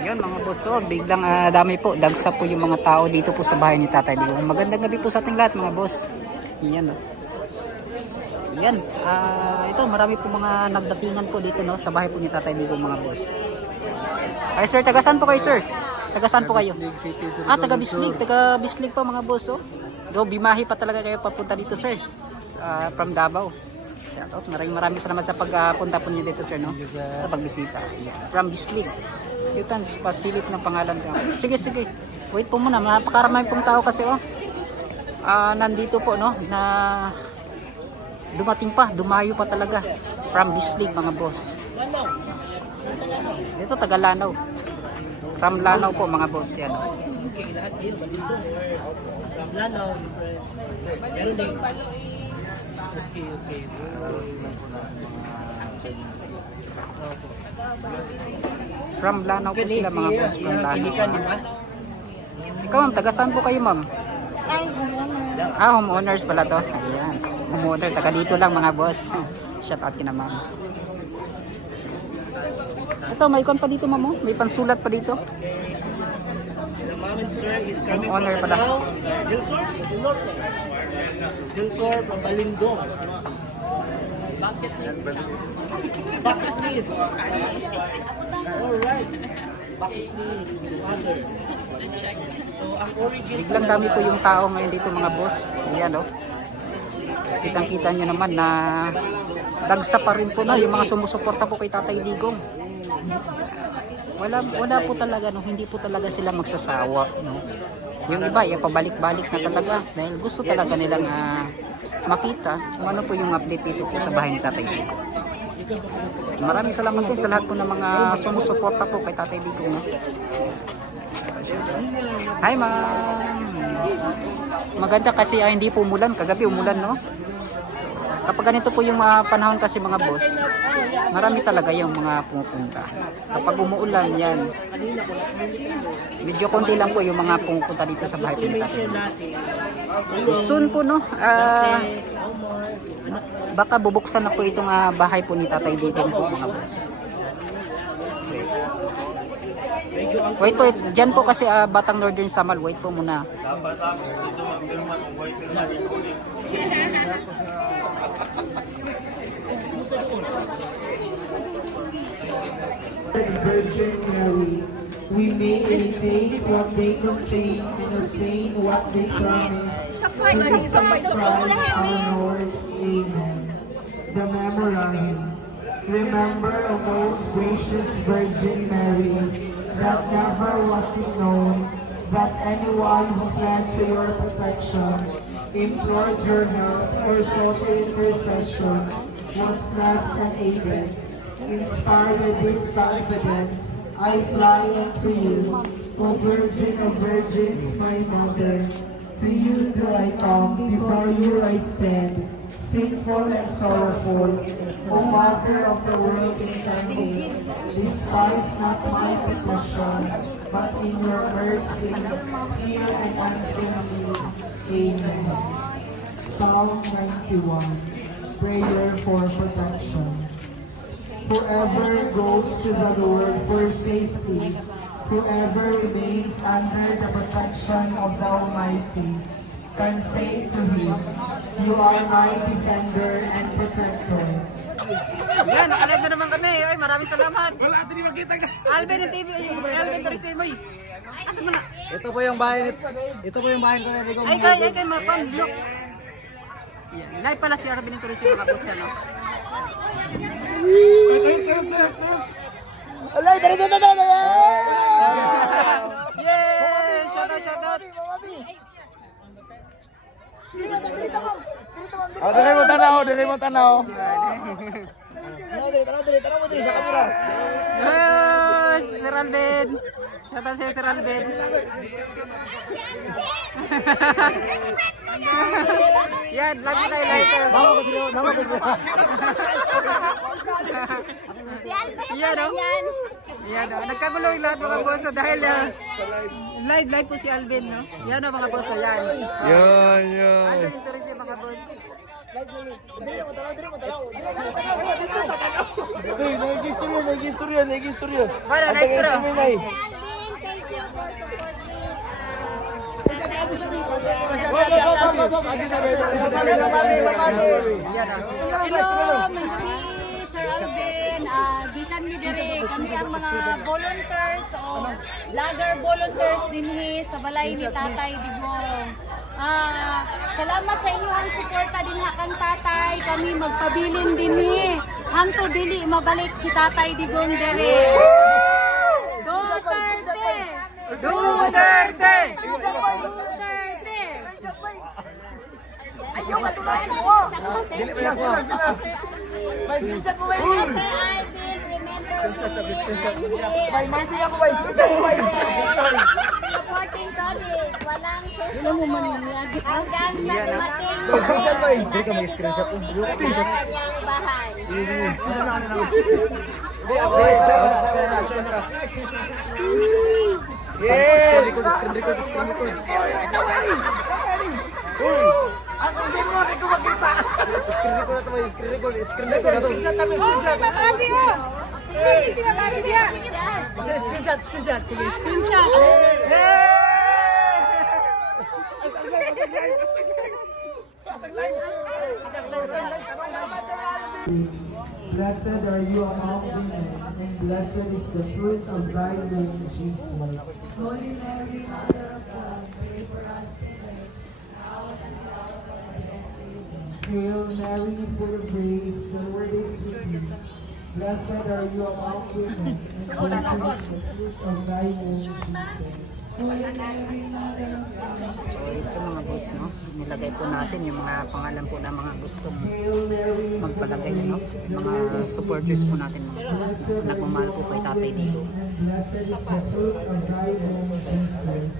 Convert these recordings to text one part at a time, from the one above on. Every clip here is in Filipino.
Yun mga boss, oh, biglang ah, dami po, dagsa po yung mga tao dito po sa bahay ni Tatay Digong. Magandang gabi po sa ating lahat mga boss. Yan oh. Yan, ah, ito marami po mga nagdatingan po dito no sa bahay po ni Tatay Digong mga boss. Ay sir, taga saan po kayo sir? Taga saan po kayo? Ah, taga Bislig, taga Bislig po mga boss oh. Do bimahi pa talaga kayo papunta dito sir. Ah, from Davao. Shout out. Maraming maraming salamat sa pagpunta po niyo dito sir no. Sa pagbisita. Yeah. From Bislig. Kitans, pasilip ng pangalan ko. Sige, sige. Wait po muna. Napakaramay pong tao kasi oh. Ah, nandito po no na dumating pa, dumayo pa talaga from Bislig mga boss. Dito taga Lanao. From Lanao po mga boss yan. oh. Lanao, meron din. Okay, okay. From Lanao po sila mga boss, from Lanao. Ikaw ma'am, taga saan po kayo ma'am? Ah, homeowners pala to. Ayan, homeowner, taga dito lang mga boss. Shout out kina ma'am. Ito, may kon pa dito ma'am oh. May pansulat pa dito. And sir is coming Honor from pala. Lanao. Dilsor, Dilsor. Dilsor from Balindo. Bucket list. Bucket list. Alright. Bucket list. Father. So, ang origin Biglang dami po yung tao ngayon dito mga boss. Ayan oh. Kitang kita nyo naman na dagsa pa rin po na yung mga sumusuporta po kay Tatay Digong. Wala wala po talaga no, hindi po talaga sila magsasawa no. Yung iba, eh, pabalik-balik na talaga dahil gusto talaga nilang ah, makita kung ano po yung update dito po sa bahay ni Tatay Digong. Maraming salamat din sa lahat po ng mga sumusuporta po kay Tatay Digong. No? Hi ma'am. Maganda kasi ah, hindi po umulan. Kagabi umulan no. Kapag ganito po yung mga panahon kasi mga boss, marami talaga yung mga pumupunta. Kapag umuulan yan, medyo konti lang po yung mga pumupunta dito sa bahay po ni Tatay. Soon po no, ah, baka bubuksan na po itong ah, bahay po ni Tatay dito po mga boss. Wait po, dyan po kasi ah, Batang Northern Samal, wait po muna. Virgin we may imitate what they contain and obtain what they promise. Jesus Christ our Lord. Amen. The Memorandum. Remember, O most gracious Virgin Mary, that never was it known that anyone who fled to your protection, implored your help or sought your intercession, was left unaided. Inspired by this confidence, I fly unto you, O Virgin of Virgins, my Mother. To you do I come, before you I stand, sinful and sorrowful. O Mother of the world incarnate, despise not my petition, but in your mercy, hear and answer me. Amen. Psalm 91, Prayer for Protection. Whoever goes to the Lord for safety, whoever remains under the protection of the Almighty, can say to him, You are my defender and protector. Yan, nakalive na naman kami. Ay, maraming salamat. Wala, ito ni makita na. Alvin ng TV. Alvin ng Risimoy. Asa mo na? Ito po yung bahay ito po yung bahay ko na. Ay, kay, ay, kay, mga kon, look. Yan, live pala si Arvin ng Turismo mga boss yan, no? Alay, dara dara dara. Yay! Shout out, shout out. Oh, dire mo tanaw, dire mo tanaw. Yes, Sir Alvin. Shout out sa'yo, Sir Alvin. Yan, live tayo, live tayo. Nawa ko dire, nawa ko dire. Si Alvin Yan, pala oh. yan. Yan, oh. nagkagulo yung lahat mga boss oh, dahil ah, live, live po si Alvin, no? Yan, oh, mga boss, oh, yan. Yun, yun. Alvin, interest yung mga boss. Nag-istorya, nag-istorya, nag-istorya. Para, for Yan ah. Alvin. Ah, Gikan mi diri kami ang mga volunteers o vlogger volunteers dinhi sa balay ni Tatay Digong. Ah, salamat sa inyong suporta din kang Tatay. Kami magpabilin dinhi. Hangto dili mabalik si Tatay Digong diri. Duterte! Duterte! Duterte! Dili pa ako. Sir Alvin, remember me. May mighty ako ba? Screenshot mo ba? Supporting solid, walang susuko. Hanggang sa Yan, ah. dumating Screenshot mo eh. Hindi ka mag-screenshot. Screenshot. bahay. Yes! Screen record na to, may screen record, screen record na to. Screenshot, screenshot. Screenshot. Blessed are you among women, and blessed is the fruit of thy womb, Jesus. Holy Mary, Mother of God, pray for us sinners, now and at the hour of our death. Amen. Hail Mary, full of grace, the Lord is with you. Blessed are you among women, and blessed is the fruit of thy womb, Jesus. Ito mga boss, no? Nilagay po natin yung mga pangalan po ng mga gustong magpalagay, no? Mga supporters po natin mga boss. na Nagmamahal po kay Tatay Digo. blessed is the fruit of thy womb, Jesus.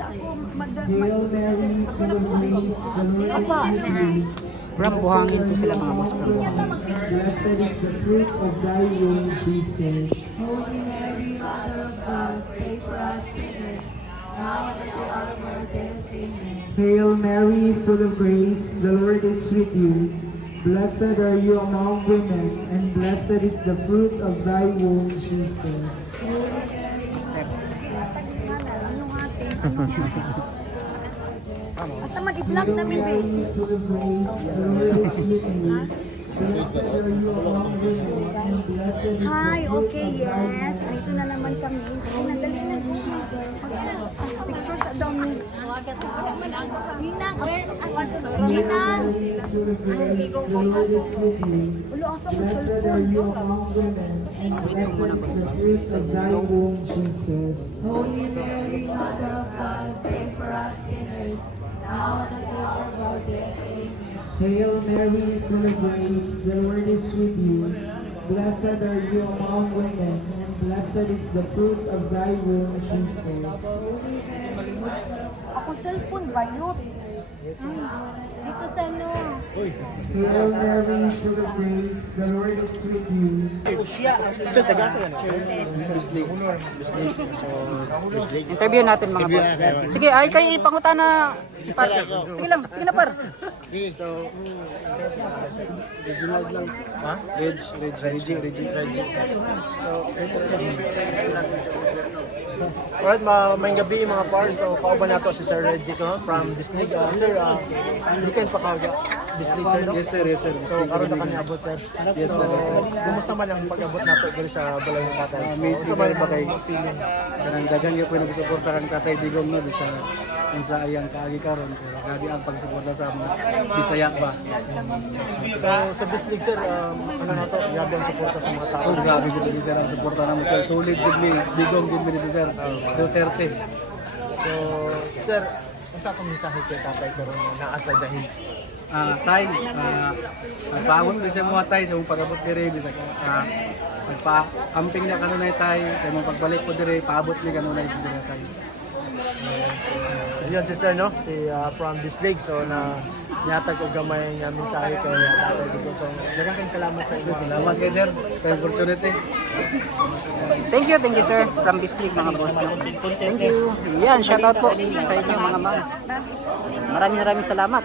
Hail Mary, full of grace, the Lord is with you. From Buhangin po sila mga boss from Buhangin. Blessed is the fruit of thy womb, Jesus. Holy Mary, Mother of God, pray for us sinners, now at the hour of our death. Amen. Hail Mary, full of grace, the Lord is with you. Blessed are you among women, and blessed is the fruit of thy womb, Jesus. And blessed is the Hi, okay, yes. Andito na naman kami. Nadali na po. Picture sa dami. Ninang, where? Ninang. Ulo, asa mo of thy womb, Jesus. Holy Mary, Mother of God, pray for us sinners, now and at the hour of our death. Amen. Hail Mary, full of grace, the Lord is with you. Blessed are you among women, blessed is the fruit of thy womb, Jesus. Ako cellphone, bayot. Dito sa ano. Hail Mary, full of grace, the Lord is with you. Sir, tagasa yan. Bisley. Bisley. So, Bisley. Interview natin mga boss. Sige, ay kayo ipanguta na. Par. Sige lang, sige na par. Reginald lang. Ha? Reg, Reg, Reggie, Reggie, Reggie. So, Alright, ma may gabi mga par. So, kauban nato si Sir Reggie ko from Bislig. Uh, sir, uh, weekend pa kauga. Bislig, sir? Yes, sir, yes, sir. So, karoon na kami abot, sir. Yes, sir. So, kumusta man ang pag-abot nato dito sa balay ng tatay? So, sa ba kay feeling? Kanang dagang yung pinagsuporta kang tatay digong no sa sa ayang kaagi karon pero gadi ang pagsuporta sa mga Bisaya ba. So, sa Bislig, sir, um, ano na to? Grabe ang suporta sa mga tao. Oh, grabe ni sir ang suporta namo sir. Solid gid ni digong gid ni sir. Duterte. So, sir, ano sa akong mensahe kay tatay karon na naa sa dahil? Ah, tay, ah, nagpaabot ni sa mga tay sa mong pag-abot diri bisa ka. Ah, nagpa-amping na kanunay tay, kay mong pagbalik ko diri, paabot ni kanunay diri tay. Yun si sir, no? Si uh, from Bislig. So, na nihatag og gamay nga mensahe kay Tatay Digong. So, daghang salamat sa inyo. Salamat kay sir sa opportunity. Thank you, thank you sir. From Bislig mga boss. No? Thank you. Yan, shoutout po sa inyo mga ma'am. Maraming maraming salamat.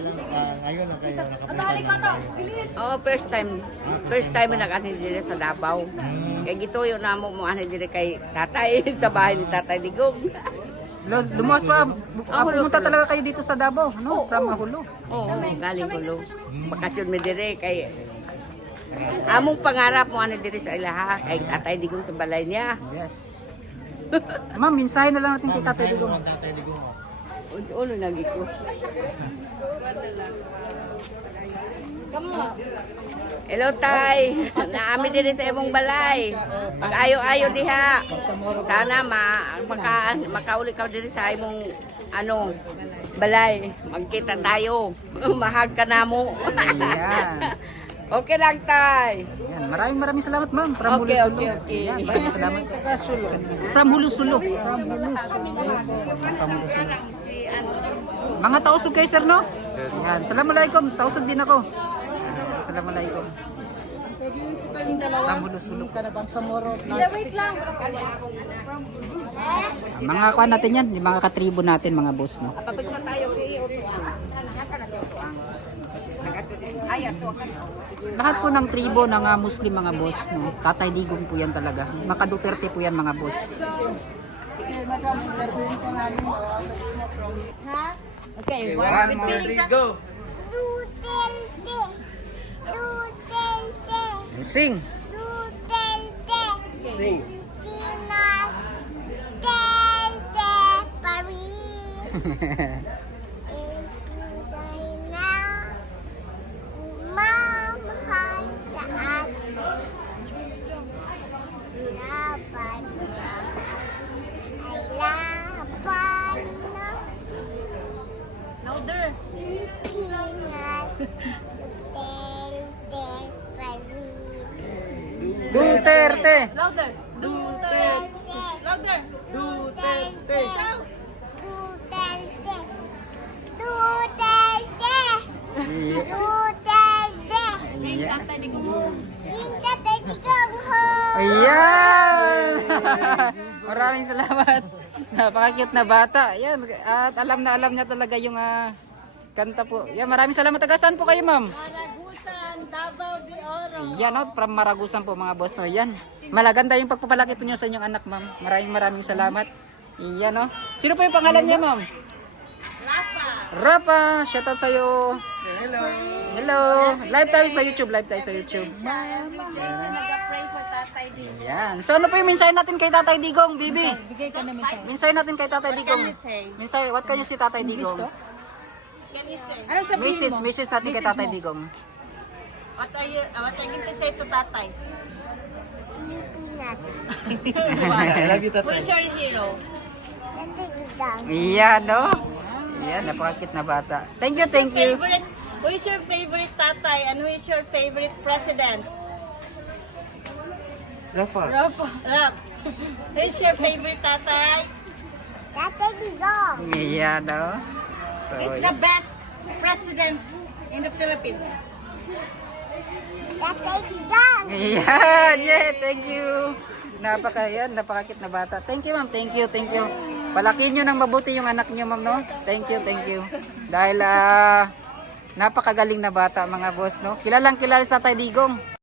ah, ah, ngayon na kayo nakapunta Oo, first time. First time na nag dire sa Davao. Kaya gito yung namo mo ano dire kay tatay sa bahay ni Tatay Digong. Lo- Lumuwas pa. Ah, pumunta talaga kayo dito sa Davao, no? From Hulo. Oo, galing ko lo. Bakasyon mi dire kay Among pangarap mo ano dire sa ilaha kay Tatay Digong sa balay niya. Yes. Ma'am, mensahe na lang natin kay Tatay Digong. Uno lagi ko. Hello tay, naami din sa imong balay. Ayo-ayo diha. Sana ma maka makauli ka diri sa imong ano balay. Magkita tayo. Mahag ka namo. Ayan. okay lang tay. Yan, maraming maraming salamat ma'am. From Okay, Hulusulo. okay, okay. Yan, maraming salamat. From Hulusulo. From Hulusulo. Mga tausog kayo sir, no? Yan, Assalamualaikum. Tausog din ako. Hulusulo. wait lang. Mga kuan natin yan, yung mga katribo natin, mga boss, no? Papagsa tayo kay Utuan. Lahat po ng tribo ng ah, Muslim mga boss, no? Tatay Digong po yan talaga. Maka Duterte po yan mga boss. Okay, One more three, go! Do tell, do tell, sing! Sing. Mamahal Duterte! Louder. Duterte. Louder. Duterte. Duterte. Duterte. Duterte. Yeah. Tatay Digong mo. Hindi tayo ho. Ayan! Maraming salamat. Napaka-cute na bata. Yan, at alam na alam niya talaga yung ah, kanta po. Yan, maraming salamat. Taga saan po kayo, ma'am? Maragusan, Davao de Oro. Yan, oh, from Maragusan po mga boss. No. Yan, malaganda yung pagpapalaki po niyo sa inyong anak, ma'am. Maraming maraming salamat. Yan, oh. Sino po yung pangalan niya, ma'am? Rafa. Rapa, shoutout sa'yo. Hello. Hello. Live tayo sa YouTube, live tayo sa YouTube. Nag-pray for Tatay Digong. Yan. So ano po yung mensahe natin kay Tatay Digong, Bibi? Bigay ka namin sa'yo. Mensahe natin kay Tatay Digong. Mensahe, what can you say Tatay Digong? Can you say? Ano sabihin Message, mo? message natin kay Tatay Digong. What are you, uh, what are you going to say to Tatay? Pilipinas. Love you, Who Tatay. is your hero? Nandito Iyan, no? Iyan, napakakit na bata. Thank you, thank you. Favorite, who is your favorite Tatay and who is your favorite president? Rafa. Rafa. Rap. Who is your favorite Tatay? Tatay Digong. Iyan, no? So, Is the best president in the Philippines? Tatay Digong. Iyan, yeah, thank you. Napaka, yan, napakakit na bata. Thank you, ma'am. Thank you, thank you. Palakin nyo ng mabuti yung anak nyo, ma'am, no? Thank you, thank you. Dahil, ah, napakagaling na bata, mga boss, no? Kilalang kilala sa Tatay Digong.